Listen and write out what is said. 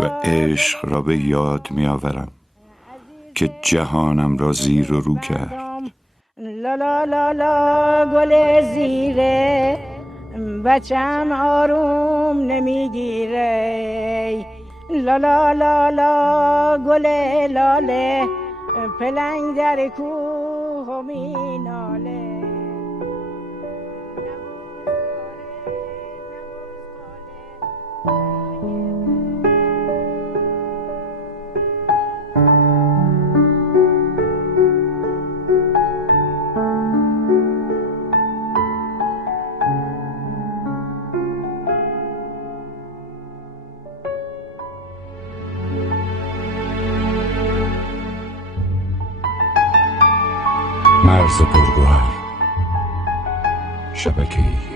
و عشق را به یاد می آورم که جهانم را زیر و رو کرد. لا لا لا لا گل زیره بچم آروم نمیگیره. لا لا لا لا گل لاله پلنگ در کوه می ناله. مرز پرگوهر شبکه‌ای